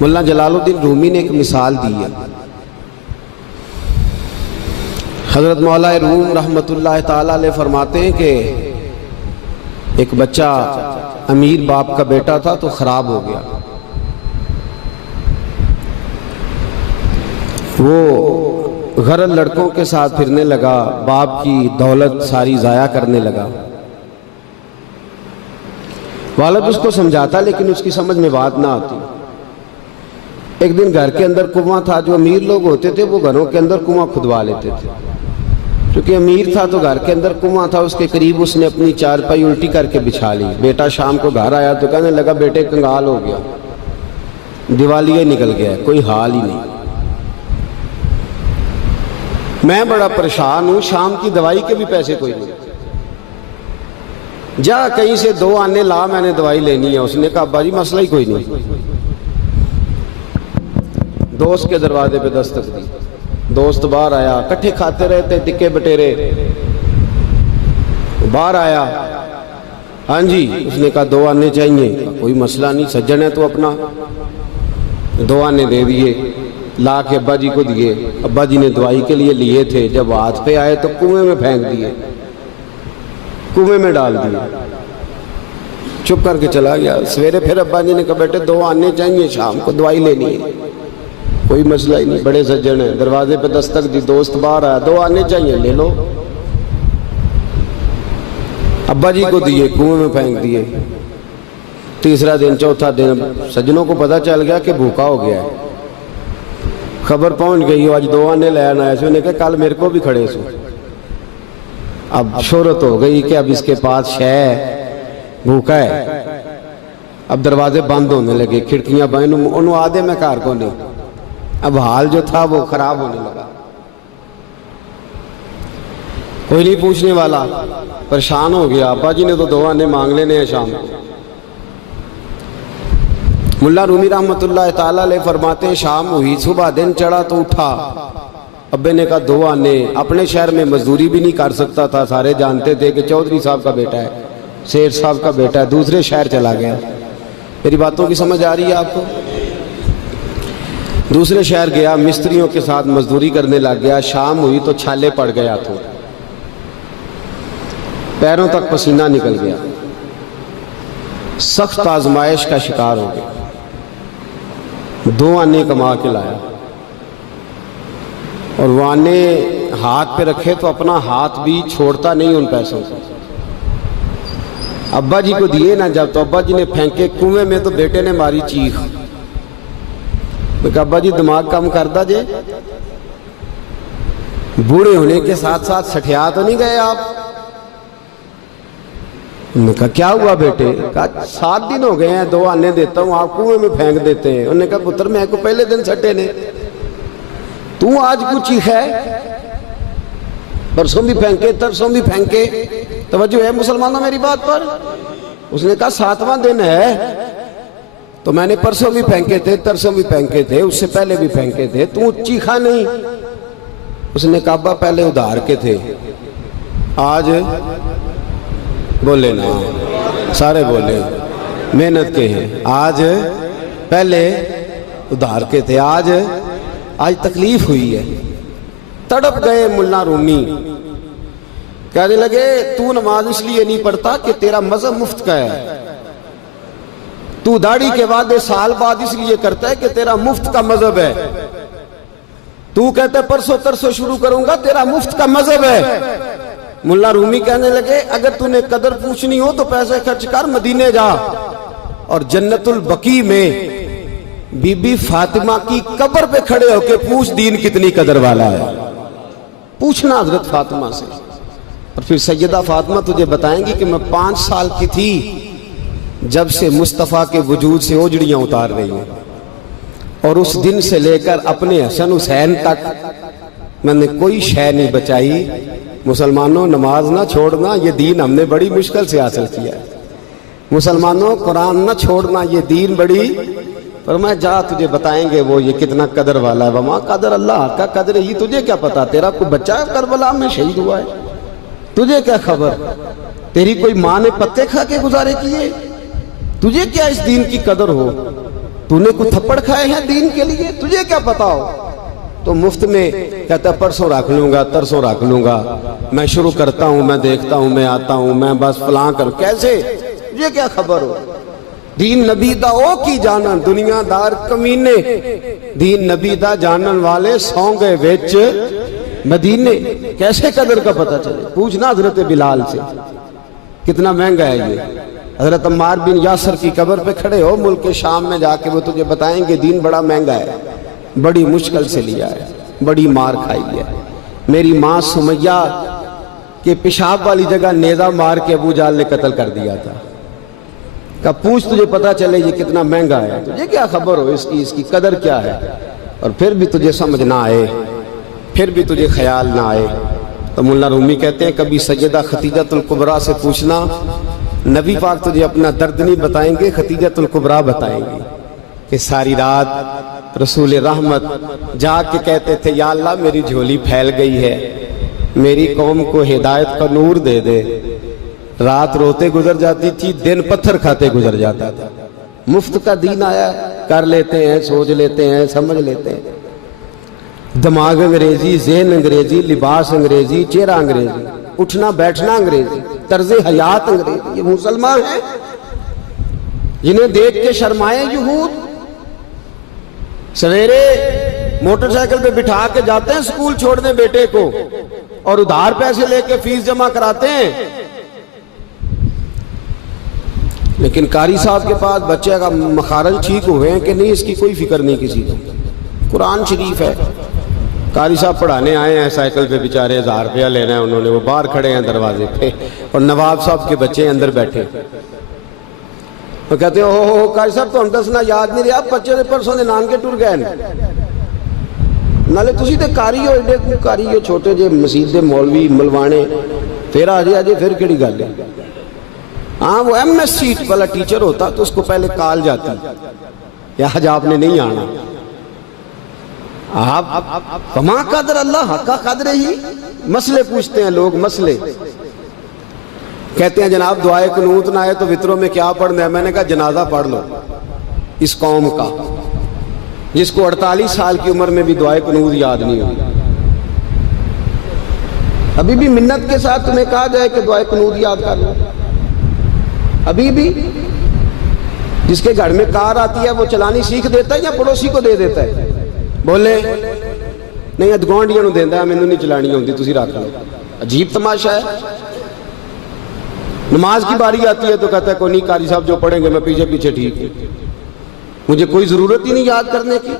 مولانا جلال الدین رومی نے ایک مثال دی ہے. حضرت مولا روم رحمت اللہ تعالیٰ علیہ فرماتے ہیں کہ ایک بچہ امیر باپ کا بیٹا تھا تو خراب ہو گیا. وہ غرض لڑکوں کے ساتھ پھرنے لگا، باپ کی دولت ساری ضائع کرنے لگا. والد اس کو سمجھاتا لیکن اس کی سمجھ میں بات نہ آتی. ایک دن گھر کے اندر کنواں تھا. جو امیر لوگ ہوتے تھے وہ گھروں کے اندر کنواں کھدوا لیتے تھے. کیونکہ امیر تھا تو گھر کے اندر کنواں تھا، اس کے قریب اس نے اپنی چارپائی الٹی کر کے بچھا لی. بیٹا شام کو گھر آیا تو کہنے لگا بیٹے کنگال ہو گیا، دیوالیہ نکل گیا، کوئی حال ہی نہیں. میں بڑا پریشان ہوں، شام کی دوائی کے بھی پیسے کوئی نہیں. جا کہیں سے 2 آنے لا، میں نے دوائی لینی ہے. اس نے کہا ابا جی مسئلہ ہی کوئی نہیں. دوست کے دروازے پہ دستک دی. دوست باہر آیا، کٹھے کھاتے رہتے ٹکے بٹیرے. باہر آیا، ہاں جی. اس نے کہا 2 آنے چاہیے. کوئی مسئلہ نہیں، سجن ہے تو اپنا. 2 آنے دے دیے، لا کے ابا جی کو دیے. ابا جی نے دوائی کے لیے لیے تھے، جب ہاتھ پہ آئے تو کنویں میں پھینک دیے، کنویں میں ڈال دیے. چپ کر کے چلا گیا. سویرے پھر ابا جی نے کہا بیٹے 2 آنے چاہیے، شام کو دوائی لینی ہے. کوئی مسئلہ ہی نہیں، بڑے سجن ہیں. دروازے پہ دستک دی، دوست باہر آیا، 2 آنے چاہیے، لے لو. ابا جی کو دیے، کنویں میں پھینک دیے. تیسرا دن، چوتھا دن، سجنوں کو پتہ چل گیا کہ بھوکا ہو گیا ہے. خبر پہنچ گئی، آج 2 آنے لے آنا ہے. انہوں نے کہا کل میرے کو بھی کھڑے سو. اب شہرت ہو گئی کہ اب اس کے پاس شے ہے، بھوکا ہے. اب دروازے بند ہونے لگے، کھڑکیاں بند. انہوں آدھے میں کار کو نہیں. اب حال جو تھا وہ خراب ہونے لگا. کوئی نہیں پوچھنے والا، پریشان ہو گیا. ابا جی نے تو 2 آنے مانگ لینے ہیں شام کو. ملا رومی رحمت اللہ تعالیٰ علیہ فرماتے ہیں شام ہوئی، صبح دن چڑھا تو اٹھا. ابے نے کہا 2 آنے. اپنے شہر میں مزدوری بھی نہیں کر سکتا تھا، سارے جانتے تھے کہ چودھری صاحب کا بیٹا ہے، سیٹھ صاحب کا بیٹا ہے. دوسرے شہر چلا گیا. میری باتوں کی سمجھ آ رہی ہے آپ کو؟ دوسرے شہر گیا، مستریوں کے ساتھ مزدوری کرنے لگ گیا. شام ہوئی تو چھالے پڑ گیا ہاتھوں، پیروں تک پسینہ نکل گیا. سخت آزمائش کا شکار ہو گیا. 2 آنے کما کے لایا اور وہ آنے ہاتھ پہ رکھے تو اپنا ہاتھ بھی چھوڑتا نہیں ان پیسوں کو. ابا جی کو دیے نا جب، تو ابا جی نے پھینکے کنویں میں تو بیٹے نے ماری چیخ. میں کہا ابا جی دماغ کم کر دا جے، بوڑھے ہونے کے ساتھ ساتھ سٹھیا تو نہیں گئے آپ؟ انہوں نے کہا کیا ہوا بیٹے؟ کہا 7 دن ہو گئے ہیں، 2 آنے دیتا ہوں آپ کنویں میں پھینک دیتے ہیں. انہوں نے کہا پتر میں کو پہلے دن سٹے نے، تو آج کچھ چیخ ہے؟ پرسوں بھی پھینکے، ترسوں بھی پھینکے. توجہ ہے مسلمانوں میری بات پر؟ اس نے کہا 7واں دن ہے تو میں نے پرسوں بھی پھینکے تھے، ترسوں بھی پھینکے تھے، اس سے پہلے بھی پھینکے تھے، تو چیخا نہیں. اس نے کہا ابا پہلے ادھار کے تھے، آج بولے نا، سارے بولے محنت کے ہیں. آج پہلے ادھار کے تھے، آج تکلیف ہوئی ہے. تڑپ گئے ملا رومی. کہنے لگے تو نماز اس لیے نہیں پڑھتا کہ تیرا مذہب مفت کا ہے. تو داڑھی کے وعدے سال بعد اس لیے کرتا ہے کہ تیرا مفت کا مذہب ہے. تو کہتا ہے پرسوں ترسوں شروع کروں گا، تیرا مفت کا مذہب ہے. ملا رومی کہنے لگے اگر تو نے قدر پوچھنی ہو تو پیسے خرچ کر، مدینے جا اور جنت البقیع میں بی بی فاطمہ کی قبر پہ کھڑے ہو کے پوچھ دین کتنی قدر والا ہے. پوچھنا حضرت فاطمہ سے. اور پھر سیدہ فاطمہ تجھے بتائیں گی کہ میں 5 سال کی تھی جب سے مصطفیٰ کے وجود سے اوجڑیاں اتار رہی ہیں، اور اس دن سے لے کر اپنے حسن حسین تک میں نے کوئی شے نہیں بچائی. مسلمانوں نماز نہ چھوڑنا، یہ دین ہم نے بڑی مشکل سے حاصل کیا ہے. مسلمانوں قرآن نہ چھوڑنا، یہ دین بڑی. فرمایا جا تجھے بتائیں گے وہ یہ کتنا قدر والا ہے. وما قدر اللہ کا قدر ہی، تجھے کیا پتا؟ تیرا کوئی بچہ کربلا میں شہید ہوا ہے، تجھے کیا خبر؟ تیری کوئی ماں نے پتے کھا کے گزارے کیے؟ تجھے کیا اس دین کی قدر ہو؟ تو نے کوئی تھپڑ کھائے ہیں دین کے لیے؟ تجھے کیا پتا ہو؟ تو مفت میں کہتا پرسوں رکھ لوں گا، ترسوں رکھ لوں گا، میں شروع کرتا ہوں، میں دیکھتا ہوں، میں آتا ہوں، میں بس فلاں کر. کیسے؟ تجھے کیا خبر ہو؟ دین نبی دا او کی جانن دنیا دار کمینے، دین نبی دا جانن والے سو گئے وچ مدینے. کیسے قدر کا پتہ چلے؟ پوچھنا حضرت بلال سے کتنا مہنگا ہے یہ. حضرت عمار بن یاسر کی قبر پہ کھڑے ہو ملک شام میں جا کے، وہ تجھے بتائیں گے دین بڑا مہنگا ہے، بڑی مشکل سے لیا ہے، بڑی مار کھائی ہے. میری ماں سمیہ کے پیشاب والی جگہ نیزہ مار کے ابو جال نے قتل کر دیا تھا. کہ پوچھ تجھے پتا چلے یہ کتنا مہنگا ہے. تجھے کیا خبر ہو اس کی قدر کیا ہے؟ اور پھر بھی تجھے سمجھ نہ آئے، پھر بھی تجھے خیال نہ آئے. تو مولا رومی کہتے ہیں کبھی سیدہ ختیجۃ الکبریٰ سے پوچھنا، نبی پاک تجھے اپنا درد نہیں بتائیں گے، ختیجۃ الکبریٰ بتائیں گے کہ ساری رات رسول رحمت جا کے کہتے تھے یا اللہ میری جھولی پھیل گئی ہے، میری قوم کو ہدایت کا نور دے دے. رات روتے گزر جاتی تھی، دن پتھر کھاتے گزر جاتا تھا. مفت کا دین آیا، کر لیتے ہیں، سوچ لیتے ہیں، سمجھ لیتے ہیں. دماغ انگریزی، ذہن انگریزی، لباس انگریزی، چہرہ انگریزی، اٹھنا بیٹھنا انگریزی، طرز حیات انگریزی. یہ مسلمان ہیں جنہیں دیکھ کے شرمائے یہود. سویرے موٹر سائیکل پہ بٹھا کے جاتے ہیں سکول چھوڑنے بیٹے کو، اور ادھار پیسے لے کے فیس جمع کراتے ہیں. لیکن قاری صاحب کے پاس بچے کا مخارج ٹھیک ہوئے ہیں کہ نہیں اس کی کوئی فکر نہیں کسی کو. قرآن شریف ہے، قاری صاحب پڑھانے آئے ہیں سائیکل پہ، بیچارے 1000 روپیہ لینا ہے انہوں نے، وہ باہر کھڑے ہیں دروازے پہ، اور نواب صاحب کے بچے اندر بیٹھے. وہ کہتے ہیں اوہ قاری صاحب تو ہم دسنا یاد نہیں رہا، بچے نے پرسوں نے نان کے ٹر گئے نالے تسی تے قاری ہو، ایڈے قاری ہو چھوٹے جے مسجد دے مولوی ملوانے، پھر آ جائے پھر کیڑی گل ہے. ہاں وہ ایم ایس سی والا ٹیچر ہوتا تو اس کو پہلے کال جاتی یا آج آپ نے نہیں آنا. آپ فما قدر اللہ حق قدر ہی. مسئلے پوچھتے ہیں لوگ، مسئلے کہتے ہیں جناب دعائے قنوت نہ آئے تو وطروں میں کیا پڑھنا ہے؟ میں نے کہا جنازہ پڑھ لو اس قوم کا جس کو 48 سال کی عمر میں بھی دعائے قنوت یاد نہیں ہوئی. ابھی بھی منت کے ساتھ تمہیں کہا جائے کہ دعائے قنوت یاد کر لو. ابھی بھی جس کے گھر میں کار آتی ہے وہ چلانی سیکھ دیتا ہے یا پڑوسی کو دے دیتا ہے؟ بولے نہیں ادگوانڈیاں نو دیندا ہے، مینوں نہیں چلانی ہوندی تسی رکھ لو. عجیب تماشا ہے. نماز کی باری آتی ہے تو کہتا ہے کوئی نہیں قاری صاحب جو پڑھیں گے میں پیچھے پیچھے ٹھیک ہوں، مجھے کوئی ضرورت ہی نہیں یاد کرنے کی.